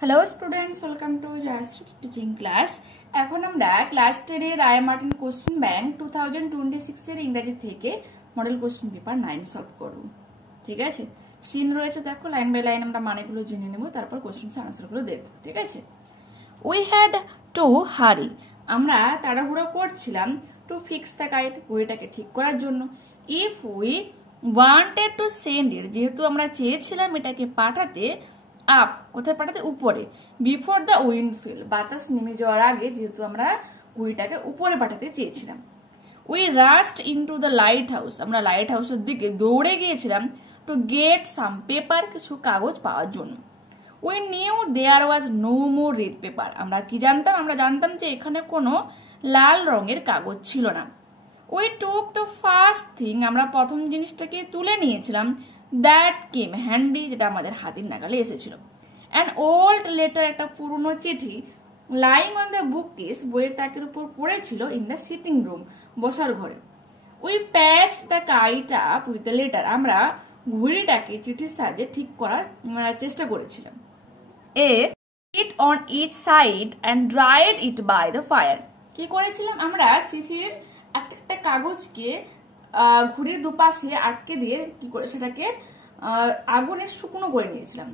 Hello students, welcome to Joyshree teaching class. এখন আমরা class 10 এর রায় মার্টিন কোশ্চেন ব্যাংক 2026 এর ইংরেজি থেকে মডেল কোশ্চেন পেপার 9 সলভ করব। ঠিক আছে, সিন রয়েছে দেখো, লাইন বাই লাইন আমরা মানেগুলো জেনে নেব, তারপর কোশ্চেনস আনসারগুলো দেখব। ঠিক আছে, উই হ্যাড টু হারি, আমরা তাড়াহুড়ো করছিলাম, টু ফিক্স দ্য কাইট, বইটাকে ঠিক করার জন্য। If we wanted to send ইট, যেহেতু আমরা চেয়েছিলাম এটাকে পাঠাতে, আপ, কোথায় পাঠাতে? উপরে। বিফোর দ্য উইন্ড ফিল, বাতাস নেমে যাওয়ার আগে, যেহেতু আমরা ঘুড়িটাকে উপরে পাঠাতে চেয়েছিলাম। We rushed into the lighthouse, আমরা লাইট হাউসের দিকে দৌড়ে গিয়েছিলাম, টু গেট সাম পেপার, কিছু কাগজ পাওয়ার জন্য। We knew there was no more red paper, আমরা কি জানতাম? আমরা জানতাম যে এখানে কোনো লাল রঙের কাগজ ছিল না। We took the first thing, আমরা প্রথম জিনিসটাকে তুলে নিয়েছিলাম, দ্যাট কেম হ্যান্ডি, যেটা আমাদের হাতের নাগালে এসেছিল। অ্যান ওল্ড লেটার, একটা পুরনো চিঠি, lying on the book case, বইয়ের তাকের উপর পড়েছিল, ইন দ্য সিটিং রুম, বসার ঘরে। We patched the kite up with the letter, আমরা ঘুড়িটাকে চিঠির সাহায্যে ঠিক করার চেষ্টা করেছিলাম। A it on each side and dried it by the fire, কি করেছিলাম? আমরা চিঠির একটা কাগজকে ঘুড়ির দুপাশে আটকে দিয়ে কি করে সেটাকে আগুনে শুকনো করে নিয়েছিলাম।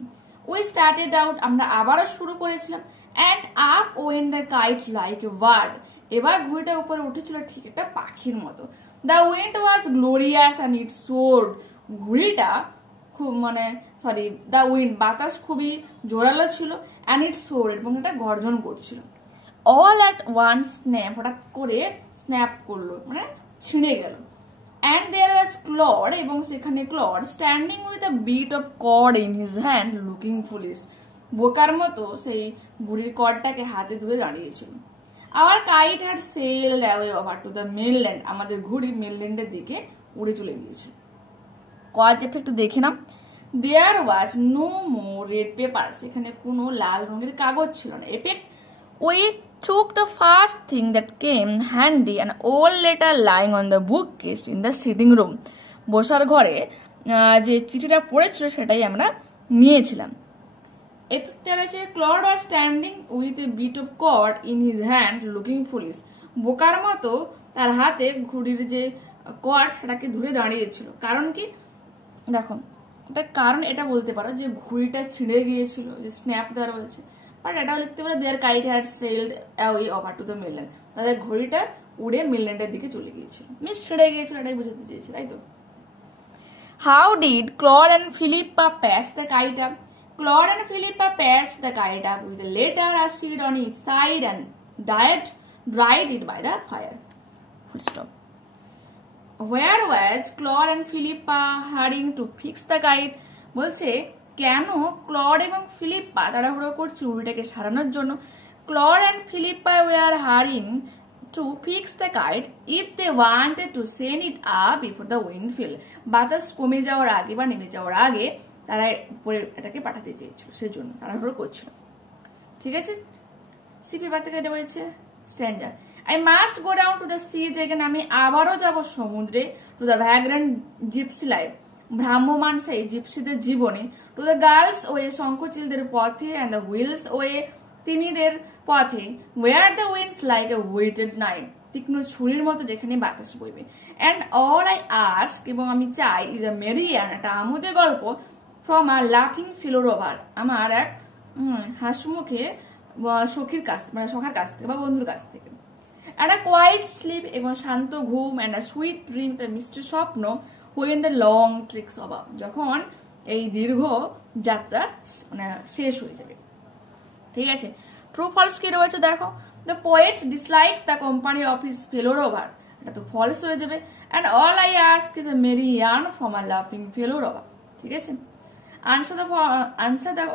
উই স্টার্টেড আউট, আমরা আবারও শুরু করেছিলাম। And up went the kite like a bird, এবার ঘুড়িটা উপরে উঠেছিল ঠিক একটা পাখির মতো। The wind was glorious and it soared, ঘুড়িটা খুব দ্য উইন্ড, বাতাস খুবই জোরালো ছিল, অ্যান্ড ইট সোর্ড, এবং এটা গর্জন করছিল। অল অ্যাট ওয়ান স্ন্যাপ, হঠাৎ করে স্ন্যাপ করলো, ছিঁড়ে গেল। And there was Claude, এবং সেখানে Claude, standing with a bit of cord in his hand, looking foolish, বোকার মতো সেই বুড়ির কর্ডটাকে হাতে ধরে দাঁড়িয়েছিল। Our kite had sailed away over to the mainland, আমাদের ঘুড়ি মেনল্যান্ডের দিকে উড়ে চলে গিয়েছিল। কজ এফেক্ট দেখে নাও। There was no more red paper, সেখানে কোনো লাল রঙের কাগজ ছিল না। Effect, we took the first thing that came handy, an old letter lying on the bookcase in the sitting room, বসার ঘরে যে চিঠিটা পড়েছিল সেটাই আমরা নিয়েছিলাম। এফেক্টটা আছে, Claude was standing with a bit of cord in his hand, looking foolish, বোকার মতো তার হাতে ঘুড়ির যে কর্ড সেটাকে ধরে দাঁড়িয়েছিল। কারণ কি? দেখো, এটা কারণ এটা বলতে পারো যে ঘুড়িটা ছিঁড়ে গিয়েছিল, যে স্ন্যাপ দেওয়া রয়েছে, বাট এটাও লিখতে পারো their kite had sailed away over to the mainland, তাদের ঘড়িটা উড়ে মেনল্যান্ডের দিকে চলে গিয়েছিল, ছিঁড়ে গিয়েছিল, এটাই বোঝাতে চেয়েছে, তাই তো। How did Claude and Philippa patch the kite up, Claude and Philippa patch the kite up with a letter ashed on each side and dried it by the fire. Full stop. Where was Claude and Philippa hurrying to fix the kite? বলছে কেন clod এবং Philippa তাড়াহুড়ো করছে ঘুড়িটাকে সারানোর জন্য। Claude and Philippa were hurrying to fix the kite if they wanted to send it up before the wind fell, বাতাস কমে যাওয়ার আগে বা নেমে যাওয়ার আগে তারা উপরে এটাকে পাঠাতে চেয়েছিল, সেজন্য তাড়াহুড়ো করছিল। ঠিক আছে, সি পেপার থেকে এটা বলছে স্ট্যান্ডার। I must go down to the sea, যেখানে আমি আবারও যাব সমুদ্রে, to the vagrant gypsy life, ভ্রাম্যমান সেই জিপসিদের জীবনে, টু দ্য গার্লস ওয়ে, শঙ্খচিলদের পথে, অ্যান্ড দ্য হুইলস ওয়ে, তিমিদের পথে, where the wind's like a whetted knife, তীক্ষ্ণ ছুরির মতো যেখানে বাতাস বইবে। অ্যান্ড অল আই আস্ক, এবং আমি চাই, ইজ আ মেরি অ্যান্ড, একটা আমোদের গল্প, ফ্রম আ লাফিং ফিলোরোভার, আমার এক হাসিমুখে সখীর কাছ, সখার কাছ থেকে বা বন্ধুর কাছ থেকে। একটা কোয়াইট স্লিপ, এবং শান্ত ঘুম, অ্যান্ড আ সুইট ড্রিম, মিষ্টি স্বপ্ন, হুইন দ্য লং ট্রিক্স অভাব, যখন এই দীর্ঘ যাত্রা শেষ হয়ে যাবে। ঠিক আছে, ট্রু ফলস কি রয়েছে দেখো। The poet dislikes the company of his fellow rover, এটা তো ফলস হয়ে যাবে। And all I ask is a merry yarn from a লাফিং ফেলো রোভার। ঠিক আছে, আনসার দ্য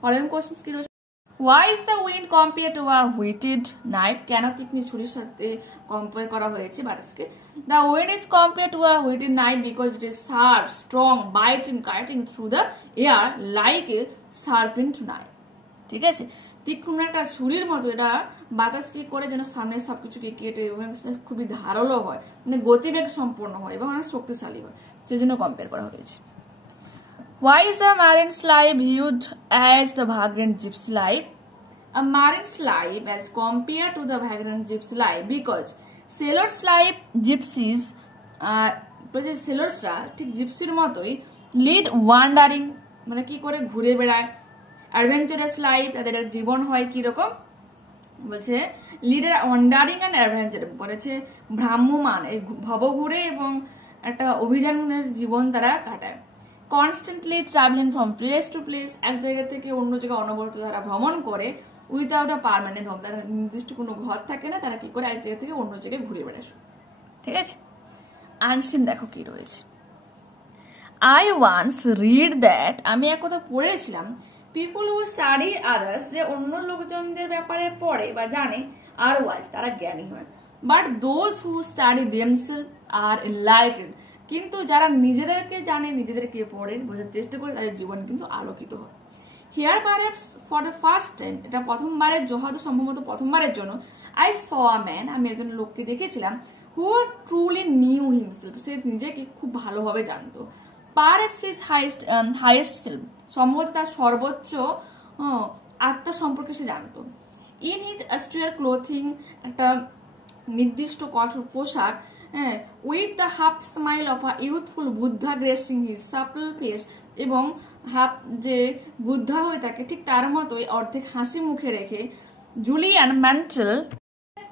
ফলোইং কোশ্চেনস কি রয়েছে। Why is the wind compared to a whetted knife? কেন তীক্ষ্ণ ছুরির সাথে কম্পেয়ার করা হয়েছে বাতাসকে? The wind is compared to a whetted knife because it is sharp, strong, biting, cutting through the air like a sharpened knife. ঠিক আছে, তীক্ষ্ণ একটা ছুরির মতো এটা বাতাস কি করে যেন সামনে সবকিছুকে কেটে, এবং খুবই ধারালো হয়, গতিবেগ সম্পন্ন হয় এবং অনেক শক্তিশালী হয়, সেজন্য কম্পেয়ার করা হয়েছে। Why is the marine slave viewed as the vagrant gypsy life? A marine slave as compared to the vagrant gypsy life because sailors like gypsies সেলরসরা ঠিক জিপসির মতোই লিড ওয়ান্ডারিং মানে কি করে ঘুরে বেড়ায়, অ্যাডভেঞ্চারাস লাইফ তাদের জীবন হয় কিরকম বলছে লিডার ওয়ান্ডারিং অ্যান্ড অ্যাডভেঞ্চার বলেছে ভ্রাম্যমান এই ভবঘুরে এবং একটা অভিযানের জীবন তারা কাটায়। Constantly travelling from place to place এক জায়গা থেকে অন্য জায়গায় অনবরত তারা ভ্রমণ করে উইদাউট আ পার্মানেন্ট হোম তারা নির্দিষ্ট কোনো ঘর থাকে না, তারা কি করে এক জায়গা থেকে অন্য জায়গায় ঘুরে বেড়ায়। ঠিক আছে, আনসিন দেখো কি রয়েছে। আই ওয়ান্স রিড দ্যাট আমি এক কথা পড়েছিলাম পিপল হু স্টাডি আদার্স যে অন্য লোকজনদের ব্যাপারে পড়ে বা জানে আর ওয়াইজ তারা জ্ঞানী হয়, but those who study themselves are enlightened কিন্তু যারা নিজেদেরকে জানে নিজেদেরকে পড়ে বোঝার চেষ্টা করে তাদের জীবন কিন্তু আলোকিত হয়। Here perhaps for the first time এটা প্রথমবারের হয়তো সম্ভবত প্রথমবারের জন্য আই স আ ম্যান আমি একজন লোককে দেখেছিলাম who truly knew himself সে নিজেকে খুব ভালোভাবে জানতো। Perhaps his highest self সম্ভবত তার সর্বোচ্চ আত্মা সম্পর্কে সে জানতো। In his austere clothing একটা নির্দিষ্ট কঠোর পোশাক with the half smile of a youthful Buddha gracing his supple face এবং হাফ যে বুদ্ধা হয়ে থাকে ঠিক তার মতোই অর্ধেক হাসি মুখে রেখে Julian men tell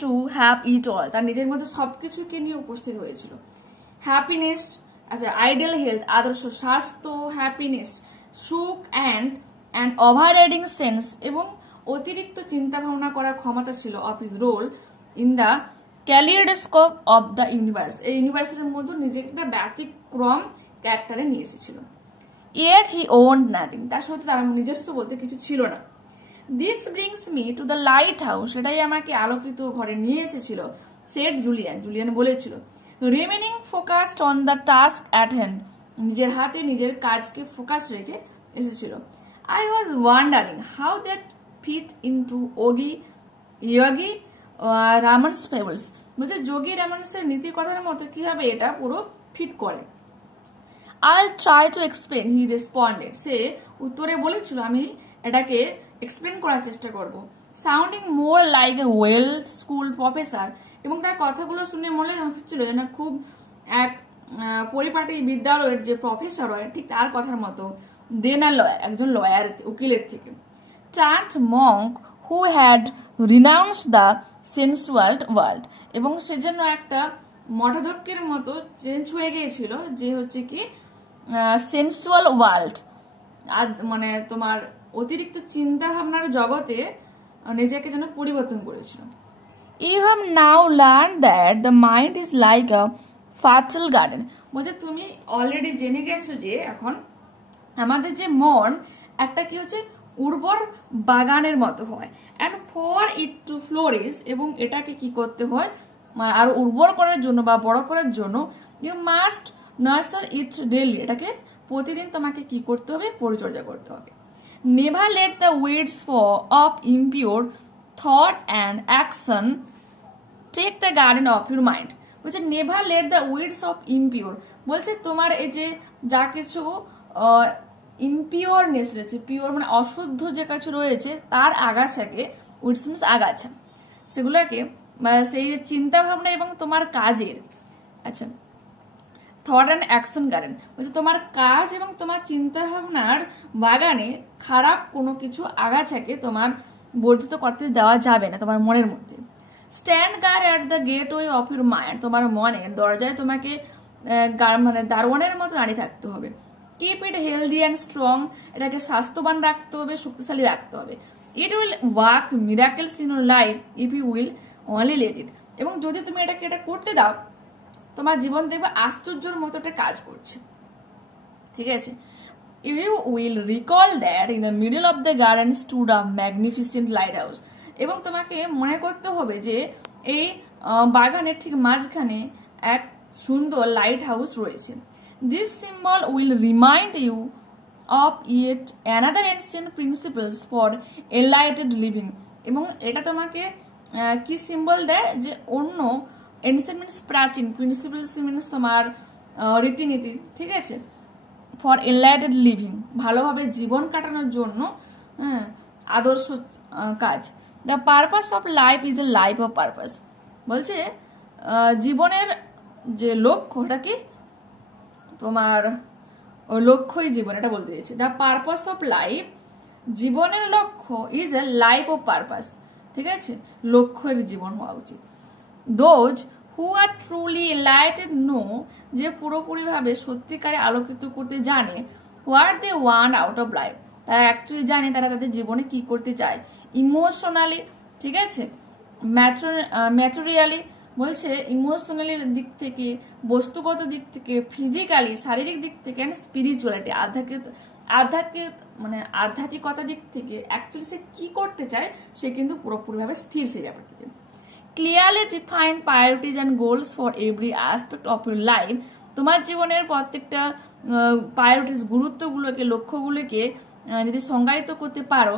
to have it all তার নিজের মধ্যে সবকিছুকে নিয়ে উপস্থিত হয়েছিল। হ্যাপিনেস আচ্ছা আইডিয়াল হেলথ আদর্শ স্বাস্থ্য, হ্যাপিনেস সুখ অ্যান্ড ওভাররাইডিং সেন্স এবং অতিরিক্ত চিন্তা ভাবনা করার ক্ষমতা ছিল of his role in the kaleidoscope of the universe এই ইউনিভার্সের মধ্যে নিজেকে একটা ব্যতিক্রম ক্যারেক্টারে নিয়ে এসেছিল। Yet he owned nothing তার সাথে তার নিজস্ব বলতে কিছু ছিল না। This brings me to the lighthouse সেটাই আমাকে আলোকিত ঘরে নিয়ে এসেছিল said জুলিয়ান বলেছিল remaining focused on the task at hand নিজের হাতে নিজের কাজকে ফোকাস রেখে এসেছিল। I was wondering how that fit into yogi Raman's fables বলছে যোগী রামানসের নীতি কথার মতো কিভাবে এটা পুরো ফিট করে। I'll try to explain he responded সে উত্তরে বলেছিল আমি এটাকে এক্সপ্লেন করার চেষ্টা করব। Sounding more like a well school professor এবং তার কথাগুলো শুনে মনে হচ্ছিল যেন খুব এক পরিপাটি বিদ্যালয়ের যে প্রফেসর হয় ঠিক তার কথার মতো দেন আ লয়ার একজন লয়ার উকিলের থেকে। Truant monk who had renounced the sensual world এবং সেজন্য একটা মঠাধ্যক্ষের মতো চেঞ্জ হয়ে গিয়েছিল যে হচ্ছে কি সেন্সুয়াল ওয়ার্ল্ড আর মানে তোমার অতিরিক্ত চিন্তা ভাবনার জগতে নিজেকে যেন পরিবর্তন করেছিল। You have now learn that the mind is like a fertile garden বলতে তুমি অলরেডি জেনে গেছো যে এখন আমাদের যে মন একটা কি হচ্ছে উর্বর বাগানের মতো হয় and for it to flourish এবং এটাকে কি করতে হয় আর উর্বর করার জন্য বা বড় করার জন্য you must nurture it daily এটাকে প্রতিদিন তোমাকে কি করতে হবে পরিচর্যা করতে হবে। Never let the weeds of impure thought and action take the garden of your mind বলছে never let the weeds of impure বলছে তোমার এই যে যা কিছু ইমপিওরনেস রয়েছে পিওর মানে অশুদ্ধ যে কিছু রয়েছে তার আগাছাকে উইডস মিনস আগাছা সেগুলোকে সেই চিন্তা ভাবনা এবং তোমার কাজের আচ্ছা থট অ্যান্ড অ্যাকশন গার্ডেন বলছে তোমার কাজ এবং তোমার চিন্তা ভাবনার বাগানে খারাপ কোনো কিছু আগাছাকে তোমার বর্ধিত করতে দেওয়া যাবে না তোমার মনের মধ্যে। Stand guard at the gateway of your mind তোমার মনের দরজায় তোমাকে মানে দারোয়ানের মতো দাঁড়িয়ে থাকতে হবে। Keep it healthy and strong এটাকে স্বাস্থ্যবান রাখতে হবে শক্তিশালী রাখতে হবে। It will work miracles in your life if you will only let it এবং যদি তুমি এটাকে এটা করতে দাও তোমার জীবন দেখবে আশ্চর্যের মতো একটা কাজ করছে। ঠিক আছে, you will recall that in the middle of the garden stood a magnificent lighthouse এবং তোমাকে মনে করতে হবে যে এই বাগানের ঠিক মাঝখানে এক সুন্দর লাইট হাউস রয়েছে। This symbol will remind you of it another ancient principles for enlightened living এবং এটা তোমাকে কি সিম্বল দেয় যে অন্য এনসিয়েন্ট মিনস প্রাচীন প্রিন্সিপালস মিনস তোমার রীতিনীতি ঠিক আছে ফর এনলাইটেড লিভিং, ভালোভাবে জীবন কাটানোর জন্য আদর্শ কাজ। The purpose of life is a life of purpose, বলছে জীবনের যে লক্ষ্য, ওটা কি তোমার লক্ষ্যই জীবন, এটা বলতে চাইছে। দ্য পারপাস অফ লাইফ, জীবনের লক্ষ্য, is a life of purpose, ঠিক আছে, লক্ষ্যের জীবন হওয়া উচিত। Those who are truly enlightened know, যে পুরোপুরিভাবে সত্যিকারে আলোকিত করতে জানে, what they want out of life, তারা অ্যাকচুয়ালি জানে তারা তাদের জীবনে কি করতে চায়। ইমোশনালি, ঠিক আছে, ম্যাটেরিয়ালি, বলছে ইমোশনালি দিক থেকে, বস্তুগত দিক থেকে, ফিজিক্যালি শারীরিক দিক থেকে, অ্যান্ড স্পিরিচুয়ালিটি আধ্যাত্মিকতা দিক থেকে অ্যাকচুয়ালি সে কি করতে চায় সে কিন্তু পুরোপুরিভাবে স্থির সেই ব্যাপারটিতে। Clearly defined priorities and goals for every aspect of your life, তোমার জীবনের প্রত্যেকটা প্রায়োরিটিজ, গুরুত্বগুলোকে, লক্ষ্যগুলোকে যদি সংজ্ঞায়িত করতে পারো,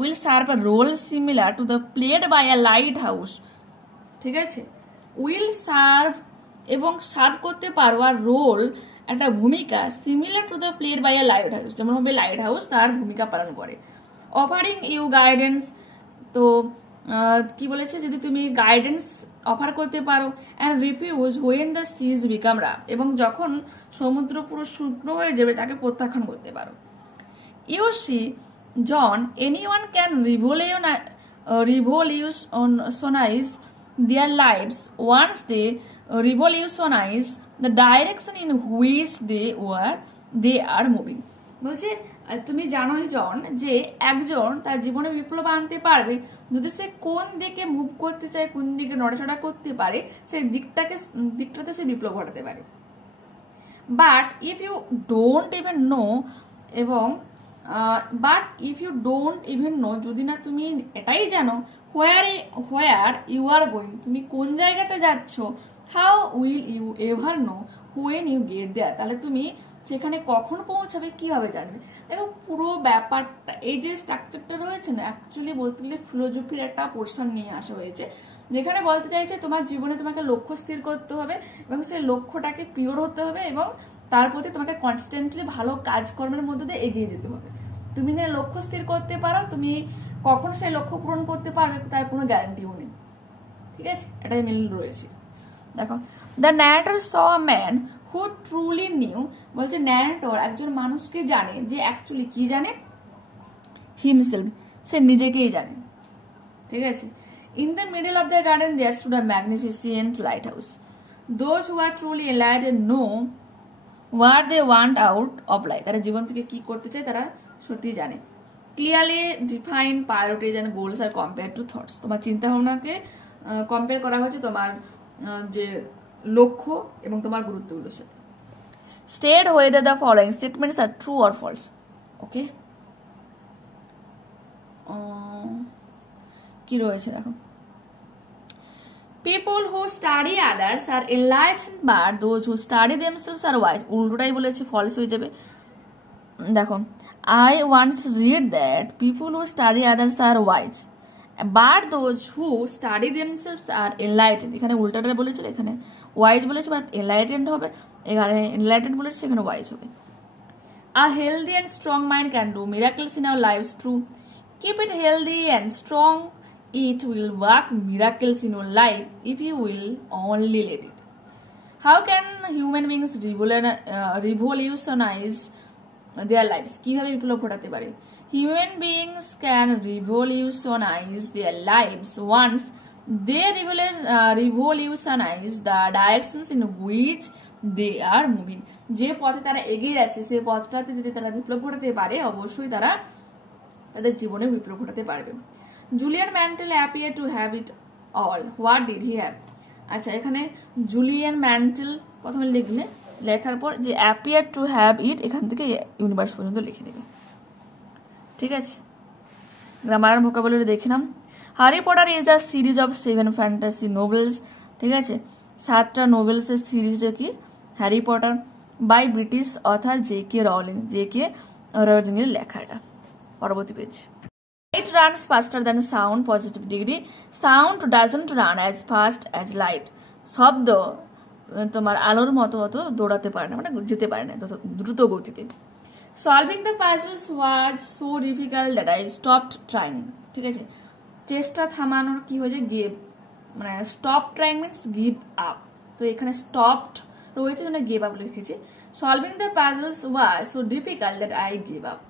will serve a role similar to the played by a lighthouse, ঠিক আছে, উইল সার্ভ এবং সার্ভ করতে পারো আর রোল, একটা ভূমিকা, similar to the played by a lighthouse, যেমন ভাবে লাইট হাউস তার ভূমিকা পালন করে। অফারিং ইউ গাইডেন্স, তো কি বলেছে, যদি তুমি গাইডেন্স অফার করতে পারো, and refuge when the seas become rough, এবং যখন সমুদ্র পুরো শুকনো হয়ে যাবে তাকে প্রত্যাখ্যান করতে পারো। You see John, anyone can revolutionize their lives once they revolutionize the direction in which they are moving, বলছে তুমি জানোই জন যে একজন তার জীবনে বিপ্লব আনতে পারবে যদি সে কোন দিকে মুভ করতে চায়, কোন দিকে নড়াচড়া করতে পারে, সেই দিকটাতে সে বিপ্লব ঘটাতে পারে। But if you don't even know, এবং but if you don't even know, যদি না তুমি এটাই জানো, হোয়ার ইউ আর গোয়িং, তুমি কোন জায়গাতে যাচ্ছ, how will you ever know when you get there, তাহলে তুমি সেখানে কখন পৌঁছাবে কিভাবে জানবে। দেখো পুরো ব্যাপারটা, এই যে স্ট্রাকচারটা রয়েছে না, অ্যাকচুয়ালি বলতে গেলে ফিলোসফির একটা পোর্শন নিয়ে আসা হয়েছে, যেখানে বলতে চাইছে তোমার জীবনে তোমাকে লক্ষ্য স্থির করতে হবে এবং সেই লক্ষ্যটাকে পিওর হতে হবে এবং তার প্রতি তোমাকে কনস্ট্যান্টলি ভালো কাজকর্মের মধ্যে দিয়ে এগিয়ে যেতে হবে। তুমি যে লক্ষ্য স্থির করতে পারো, তুমি কখন সেই লক্ষ্য পূরণ করতে পারবে তার কোনো গ্যারান্টিও নেই, ঠিক আছে, এটাই মিল রয়েছে। দেখো, the narrator saw a man who truly new, বলছে ন্যারেটর একজন মানুষকে জানে যে অ্যাকচুয়ালি কি জানে, হিমসেলফ, সে নিজেকেই জানে, ঠিক আছে। In the middle of the garden there stood a magnificent lighthouse, those who are truly enlightened know what they want out of life, তারা জীবন থেকে কি করতে চায় তারা সত্যি জানে। Clearly define priorities and goals আর কম্পেয়ার টু থটস, তোমার চিন্তা ভাবনাকে কম্পেয়ার করা হয়েছে তোমার যে লক্ষ্য এবং তোমার গুরুত্বগুলোর সাথে। State whether the following statements are true or false, okay, কি রয়েছে দেখো, people who study others are enlightened but those who study themselves are wise, উল্টোটাই বলেছে, ফলস হয়ে যাবে। দেখো, I once read that people who study others are wise but those who study themselves are enlightened, এখানে উল্টাটা বলেছিল, এখানে wise বলেছে but enlightened হবে, এখানে enlightened বলেছে এখানে wise হবে। A healthy and strong mind can do miracles in our lives, true, keep it healthy and strong, it will work miracles in your life if you will only let it. How can human beings revolutionize their lives, কিভাবে বিপ্লব ঘটাতে পারে? Human beings can revolutionize their lives once they revolutionize the directions in which they are moving, যে পথে তারা এগিয়ে যাচ্ছে সেই পথটাতে যদি তারা বিপ্লব ঘটাতে পারে অবশ্যই তারা তাদের জীবনে বিপ্লব ঘটাতে পারবে। Julian men tell appear to have it all, what did he have, আচ্ছা এখানে জুলিয়ান ম্যান্টেল প্রথমে লিখলে, লেখার পর যে অ্যাপিয়ার টু হ্যাভ ইট এখান থেকে ইউনিভার্স পর্যন্ত লিখে নেবে, ঠিক আছে। গ্রামার আর ভোকাবুলারি দেখে নাম। Harry Potter is a series of 7 fantasy novels, ঠিক আছে, 7টা নোভেলসের সিরিজটা কি Harry Potter, by British author J.K. Rowling, J.K. Rowling এর লেখা এটা। পরবর্তী page, light runs faster than sound, positive degree, sound doesn't run as fast as light, শব্দ তোমার আলোর মতো অত দৌড়াতে পারে না, মানে যেতে পারে না তত দ্রুত গতিতে। Solving the puzzles was so difficult that I stopped trying. ঠিক আছে, চেষ্টা থামানোর কি হয়েছে, গিভ, মানে stop trying means give up. তো এখানে স্টপড রয়েছে জন্য গিভ আপ লিখেছি। Solving the puzzles was so difficult that I give up.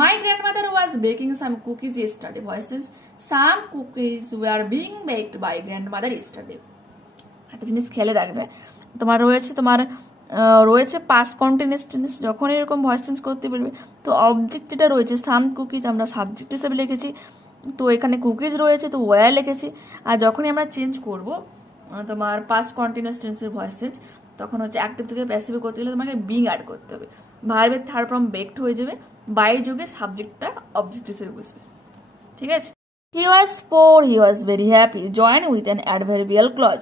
My grandmother was baking some cookies yesterday. For instance, some cookies were being baked by grandmother yesterday. একটা জিনিস খেয়ালে রাখবে, তোমার রয়েছে পাস্ট কন্টিনিউয়াস টেন্স, যখন এরকম voice change করতে বলবে তো অবজেক্ট যেটা রয়েছে সাম কুকিজ আমরা সাবজেক্ট হিসেবে লিখেছি, তো এখানে কুকিজ রয়েছে তো ওয়্যার লিখেছি। আর যখনই আমরা চেঞ্জ করব তোমার পাস্ট কন্টিনিউয়াস টেন্সের ভয়েস চেঞ্জ, তখন হচ্ছে অ্যাক্টিভ থেকে প্যাসিভে করতে গেলে তোমাকে বিং অ্যাড করতে হবে, ভার্বের থার্ড ফর্ম বেকড হয়ে যাবে, বাই যোগে সাবজেক্টটা অবজেক্ট হিসেবে বুঝবে। ঠিক আছে, he was poor, he was very happy, join with an adverbial clause.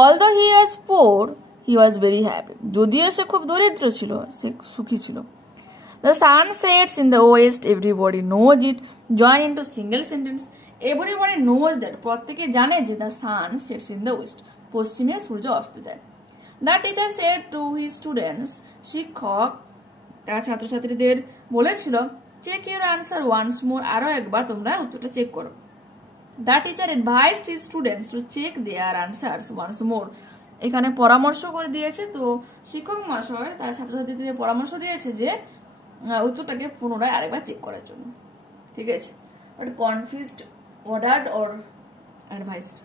Although he was poor, he was very happy, যদিও সে খুব দরিদ্র ছিল সে সুখী ছিল। The sun sets in the west, everybody knows it, join into single sentence. Everybody knows that, প্রত্যেকে জানে যে the sun sets in the west, পশ্চিমে সূর্য অস্ত যায়। The teacher said to his students, শিক্ষক তার ছাত্রছাত্রীদের বলেছিল check your answer once more, আরো একবার তোমরা উত্তরটা চেক করো। The teacher advised his students to check their answers once more. এখানে পরামর্শ করে দিয়েছে, তো শিক্ষক মহাশয় তার ছাত্রছাত্রীদের পরামর্শ দিয়েছে যে উত্তরটাকে পুনরায় আরেকবার চেক করার জন্য। ঠিক আছে, but confused, ordered or advised,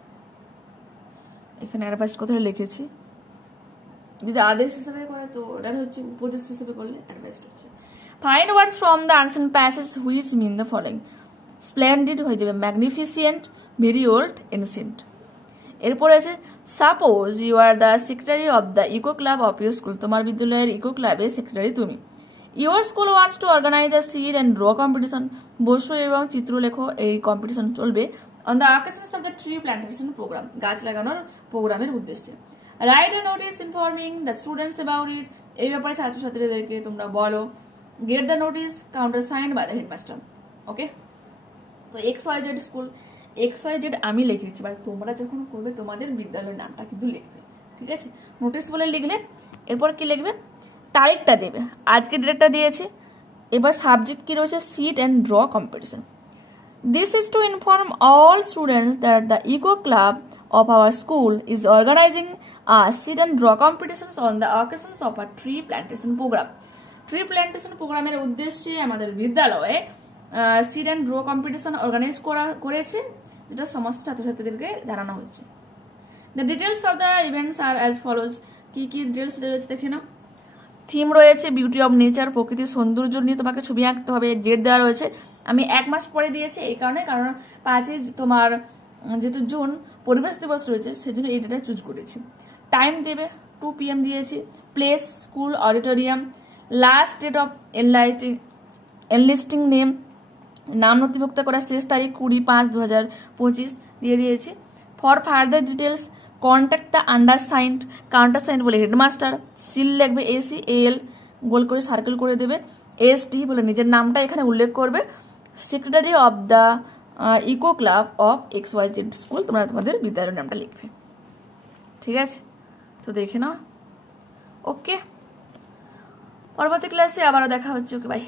এখানে অ্যাডভাইসড কোথায় লিখেছি, যদি আদেশ হিসেবে করে তো অর্ডার হচ্ছে, উপদেশ হিসেবে করলে অ্যাডভাইসড হচ্ছে। Find words from the unseen passage which mean the following. Splendid হয়ে যাবে ম্যাগনিফিসিয়েন্ট, ভেরি ওল্ড, এনসিয়েন্ট। এরপরে আছে suppose you are the secretary of the eco club of your school, তোমার বিদ্যালয়ের ইকো ক্লাবের সেক্রেটারি তুমি। Your school wants to organize a sit and draw competition, বসো এবং চিত্রলেখো, এই কম্পিটিশন চলবে on the occasions of the tree plantation programme, গাছ লাগানোর প্রোগ্রামের উদ্দেশ্যে। Write a notice informing the students about it, এই ব্যাপারে ছাত্রছাত্রীদেরকে তোমরা বলো। Get the notice counter sign by the headmaster. Okay, তো XYZ স্কুল, XYZ আমি লিখেছি, বাট তোমরা যখন করবে তোমাদের বিদ্যালয়ের নামটা কিন্তু লিখবে। ঠিক আছে, নোটিস বলে লিখলে এরপর কি লিখবে, তারিখটা দেবে, আজকে ডেটটা দিয়েছি। এবার সাবজেক্ট কি রয়েছে, sit and draw competition. This is to inform all students that the eco club of our school is organizing a seed and draw competitions on the occasions of a tree plantation program. Tree plantation প্রোগ্রামের উদ্দেশ্যে আমাদের বিদ্যালয়ে sit and draw competition organize করেছে, যেটা সমস্ত ছাত্রছাত্রীদেরকে জানানো হচ্ছে। The details of the events are as follows, কি কি ডিটেলস রয়েছে দেখে নাও। থিম রয়েছে বিউটি অফ নেচার, প্রকৃতির সৌন্দর্য নিয়ে তোমাকে ছবি আঁকতে হবে। ডেট দেওয়া রয়েছে, আমি 1 মাস পরে দিয়েছি এই কারণে, কারণ 5 তোমার যেহেতু জুন পরিবেশ দিবস রয়েছে সেজন্য এই ডেটা চুজ করেছি। টাইম দেবে 2 PM দিয়েছি। Place school auditorium. Last date of enlisting name, নাম নথিভুক্ত করার শেষ তারিখ 20/5/2025 দিয়ে দিয়েছি। For further details contact the undersigned, countersigned বলে হেডমাস্টার, সিল লিখবে ACAL, গোল করে সার্কেল করে দেবে। ST বলে নিজের নামটা এখানে উল্লেখ করবে। Secretary of the eco club of XYZ school, তোমরা তোমাদের বিদ্যালয়ের নামটা লিখবে। ঠিক আছে, তো দেখে নাও। ওকে, পরবর্তী ক্লাসে আবারও দেখা হচ্ছে। ওকে, বাই।